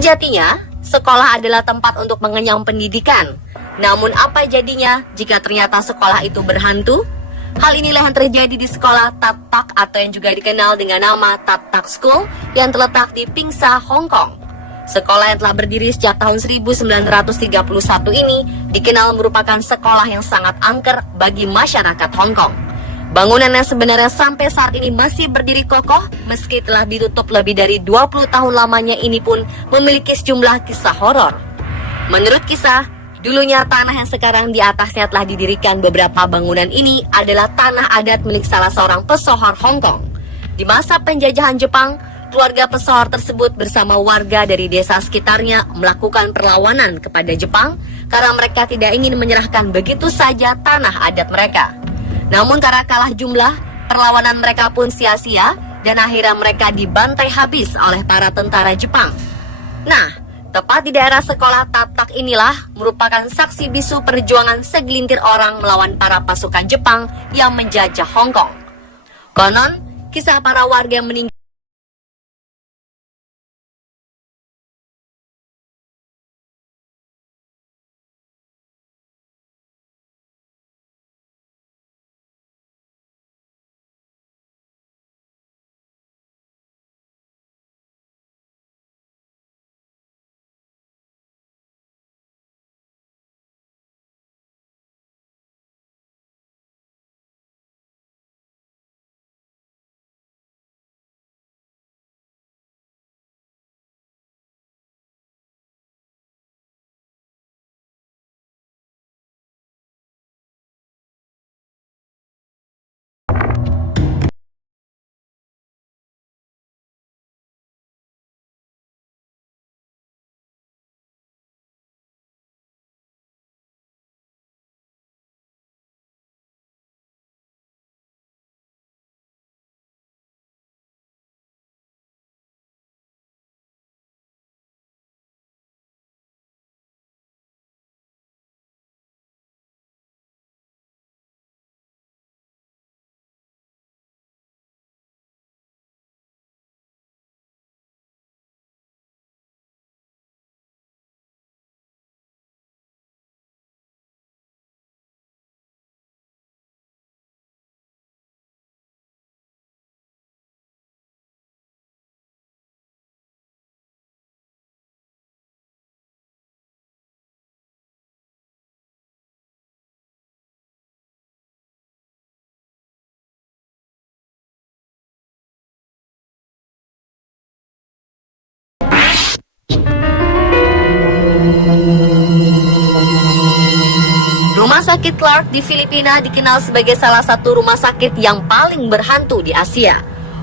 Sejatinya, sekolah adalah tempat untuk mengenyam pendidikan. Namun apa jadinya jika ternyata sekolah itu berhantu? Hal inilah yang terjadi di sekolah Tat Tak atau yang juga dikenal dengan nama Tat Tak School yang terletak di Pingsa, Hong Kong. Sekolah yang telah berdiri sejak tahun 1931 ini dikenal merupakan sekolah yang sangat angker bagi masyarakat Hong Kong. Bangunan yang sebenarnya sampai saat ini masih berdiri kokoh meski telah ditutup lebih dari 20 tahun lamanya ini pun memiliki sejumlah kisah horor. Menurut kisah, dulunya tanah yang sekarang di atasnya telah didirikan beberapa bangunan ini adalah tanah adat milik salah seorang pesohor Hong Kong. Di masa penjajahan Jepang, keluarga pesohor tersebut bersama warga dari desa sekitarnya melakukan perlawanan kepada Jepang karena mereka tidak ingin menyerahkan begitu saja tanah adat mereka. Namun karena kalah jumlah, perlawanan mereka pun sia-sia dan akhirnya mereka dibantai habis oleh para tentara Jepang. Nah, tepat di daerah sekolah Tat Tak inilah merupakan saksi bisu perjuangan segelintir orang melawan para pasukan Jepang yang menjajah Hong Kong. Konon, kisah para warga yang meninggal Rumah sakit Clark di Filipina dikenal sebagai salah satu rumah sakit yang paling berhantu di Asia.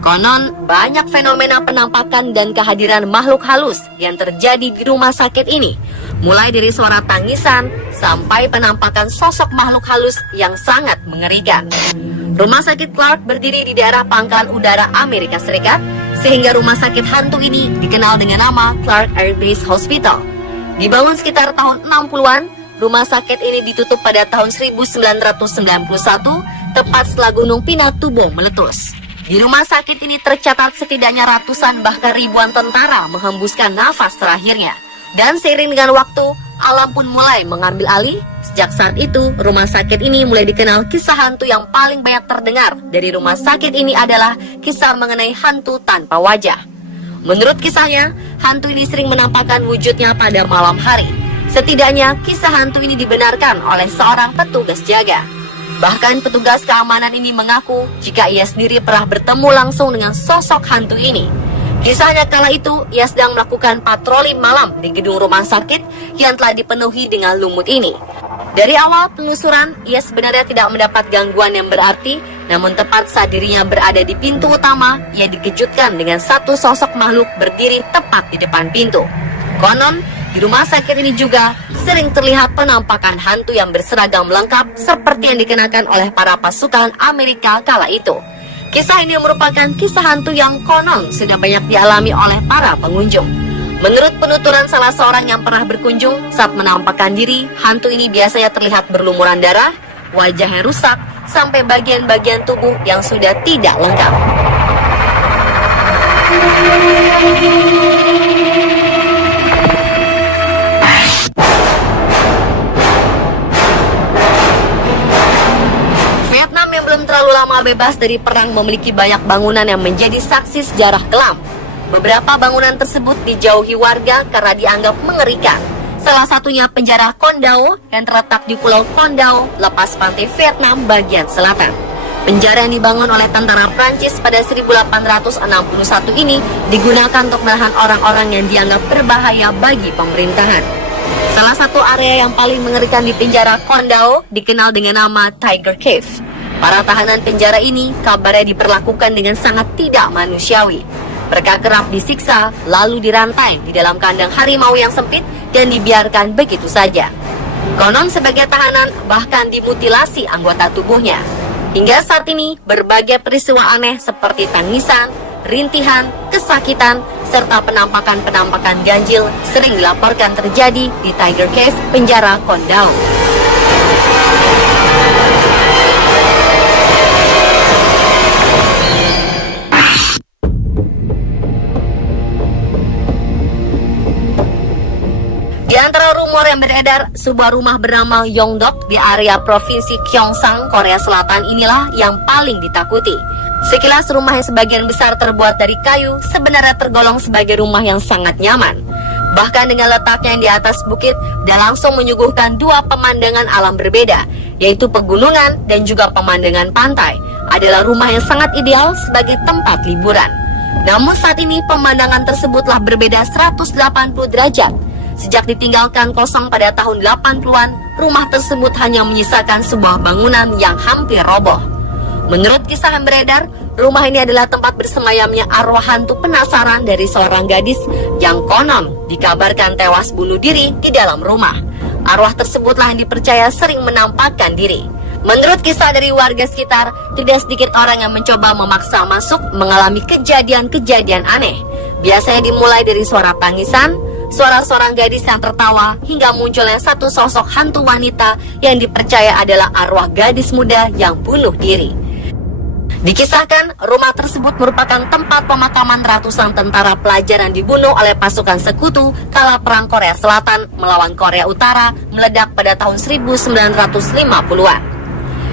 Konon, banyak fenomena penampakan dan kehadiran makhluk halus yang terjadi di rumah sakit ini. Mulai dari suara tangisan sampai penampakan sosok makhluk halus yang sangat mengerikan. Rumah sakit Clark berdiri di daerah Pangkalan Udara Amerika Serikat, sehingga rumah sakit hantu ini dikenal dengan nama Clark Air Base Hospital. Dibangun sekitar tahun 60-an, rumah sakit ini ditutup pada tahun 1991, tepat setelah Gunung Pinatubo meletus. Di rumah sakit ini tercatat setidaknya ratusan bahkan ribuan tentara menghembuskan nafas terakhirnya. Dan seiring dengan waktu, alam pun mulai mengambil alih. Sejak saat itu, rumah sakit ini mulai dikenal kisah hantu yang paling banyak terdengar dari rumah sakit ini adalah kisah mengenai hantu tanpa wajah. Menurut kisahnya, hantu ini sering menampakkan wujudnya pada malam hari. Setidaknya, kisah hantu ini dibenarkan oleh seorang petugas jaga. Bahkan petugas keamanan ini mengaku jika ia sendiri pernah bertemu langsung dengan sosok hantu ini. Kisahnya kala itu, ia sedang melakukan patroli malam di gedung rumah sakit yang telah dipenuhi dengan lumut ini. Dari awal penelusuran, ia sebenarnya tidak mendapat gangguan yang berarti, namun tepat saat dirinya berada di pintu utama, ia dikejutkan dengan satu sosok makhluk berdiri tepat di depan pintu. Konon, di rumah sakit ini juga sering terlihat penampakan hantu yang berseragam lengkap seperti yang dikenakan oleh para pasukan Amerika kala itu. Kisah ini merupakan kisah hantu yang konon sudah banyak dialami oleh para pengunjung. Menurut penuturan salah seorang yang pernah berkunjung, saat menampakkan diri, hantu ini biasanya terlihat berlumuran darah, wajahnya rusak, sampai bagian-bagian tubuh yang sudah tidak lengkap. bebas dari perang memiliki banyak bangunan yang menjadi saksi sejarah kelam. Beberapa bangunan tersebut dijauhi warga karena dianggap mengerikan. Salah satunya penjara Con Dao yang terletak di Pulau Con Dao, lepas pantai Vietnam bagian selatan. Penjara yang dibangun oleh tentara Prancis pada 1861 ini digunakan untuk menahan orang-orang yang dianggap berbahaya bagi pemerintahan. Salah satu area yang paling mengerikan di penjara Con Dao dikenal dengan nama Tiger Cave. Para tahanan penjara ini kabarnya diperlakukan dengan sangat tidak manusiawi. Mereka kerap disiksa, lalu dirantai di dalam kandang harimau yang sempit dan dibiarkan begitu saja. Konon sebagai tahanan bahkan dimutilasi anggota tubuhnya. Hingga saat ini, berbagai peristiwa aneh seperti tangisan, rintihan, kesakitan, serta penampakan-penampakan ganjil sering dilaporkan terjadi di Tiger Cave, penjara Con Dao. Di antara rumor yang beredar, sebuah rumah bernama Yongdok di area provinsi Gyeongsang, Korea Selatan inilah yang paling ditakuti. Sekilas rumah yang sebagian besar terbuat dari kayu sebenarnya tergolong sebagai rumah yang sangat nyaman. Bahkan dengan letaknya yang di atas bukit dan langsung menyuguhkan dua pemandangan alam berbeda, yaitu pegunungan dan juga pemandangan pantai, adalah rumah yang sangat ideal sebagai tempat liburan. Namun saat ini pemandangan tersebutlah berbeda 180 derajat. Sejak ditinggalkan kosong pada tahun 80-an, rumah tersebut hanya menyisakan sebuah bangunan yang hampir roboh. Menurut kisah yang beredar, rumah ini adalah tempat bersemayamnya arwah hantu penasaran dari seorang gadis yang konon dikabarkan tewas bunuh diri di dalam rumah. Arwah tersebutlah yang dipercaya sering menampakkan diri. Menurut kisah dari warga sekitar, tidak sedikit orang yang mencoba memaksa masuk mengalami kejadian-kejadian aneh. Biasanya dimulai dari suara tangisan, suara seorang gadis yang tertawa, hingga munculnya satu sosok hantu wanita yang dipercaya adalah arwah gadis muda yang bunuh diri. Dikisahkan, rumah tersebut merupakan tempat pemakaman ratusan tentara pelajar yang dibunuh oleh pasukan sekutu kala Perang Korea Selatan melawan Korea Utara meledak pada tahun 1950-an.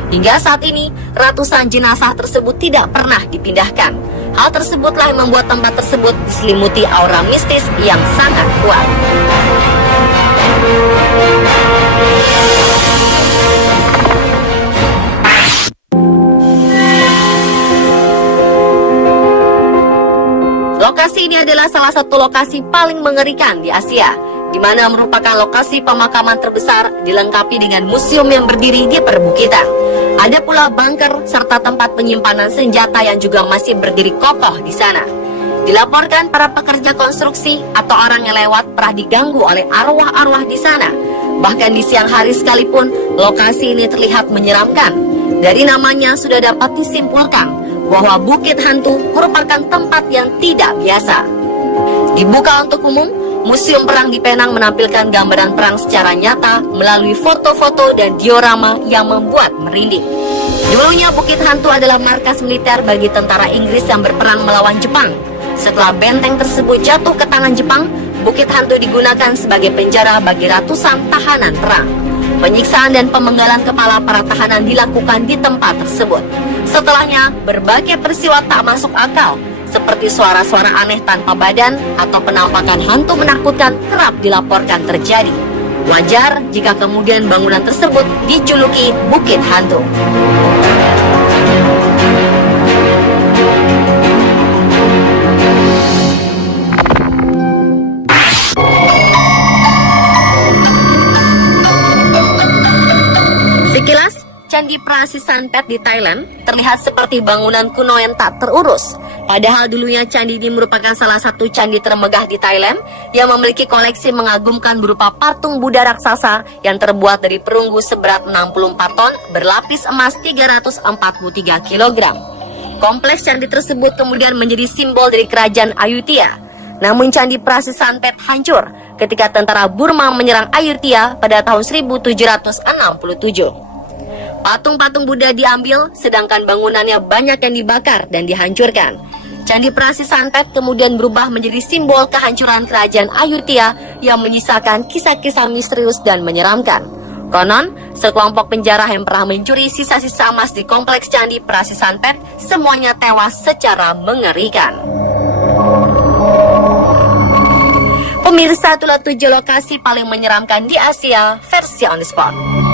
Hingga saat ini, ratusan jenazah tersebut tidak pernah dipindahkan. Hal tersebutlah yang membuat tempat tersebut diselimuti aura mistis yang sangat kuat. Lokasi ini adalah salah satu lokasi paling mengerikan di Asia, di mana merupakan lokasi pemakaman terbesar dilengkapi dengan museum yang berdiri di perbukitan. Ada pula bunker serta tempat penyimpanan senjata yang juga masih berdiri kokoh di sana. Dilaporkan para pekerja konstruksi atau orang yang lewat pernah diganggu oleh arwah-arwah di sana. Bahkan di siang hari sekalipun, lokasi ini terlihat menyeramkan. Dari namanya sudah dapat disimpulkan bahwa Bukit Hantu merupakan tempat yang tidak biasa. Dibuka untuk umum, Museum Perang di Penang menampilkan gambaran perang secara nyata melalui foto-foto dan diorama yang membuat merinding. Dulunya Bukit Hantu adalah markas militer bagi tentara Inggris yang berperang melawan Jepang. Setelah benteng tersebut jatuh ke tangan Jepang, Bukit Hantu digunakan sebagai penjara bagi ratusan tahanan perang. Penyiksaan dan pemenggalan kepala para tahanan dilakukan di tempat tersebut. Setelahnya, berbagai peristiwa tak masuk akal, seperti suara-suara aneh tanpa badan atau penampakan hantu menakutkan kerap dilaporkan terjadi. Wajar jika kemudian bangunan tersebut dijuluki Bukit Hantu. Sekilas, Candi Prasi Sanpet di Thailand terlihat seperti bangunan kuno yang tak terurus. Padahal dulunya candi ini merupakan salah satu candi termegah di Thailand yang memiliki koleksi mengagumkan berupa patung Buddha raksasa yang terbuat dari perunggu seberat 64 ton berlapis emas 343 kg. Kompleks candi tersebut kemudian menjadi simbol dari kerajaan Ayutthaya. Namun Candi Prasi Sanpet hancur ketika tentara Burma menyerang Ayutthaya pada tahun 1767. Patung-patung Buddha diambil, sedangkan bangunannya banyak yang dibakar dan dihancurkan. Candi Prasi Sanpet kemudian berubah menjadi simbol kehancuran kerajaan Ayutthaya yang menyisakan kisah-kisah misterius dan menyeramkan. Konon, Sekelompok penjara yang pernah mencuri sisa-sisa emas di kompleks Candi Prasi Sanpet semuanya tewas secara mengerikan. Pemirsa, itulah 7 lokasi paling menyeramkan di Asia versi On The Spot.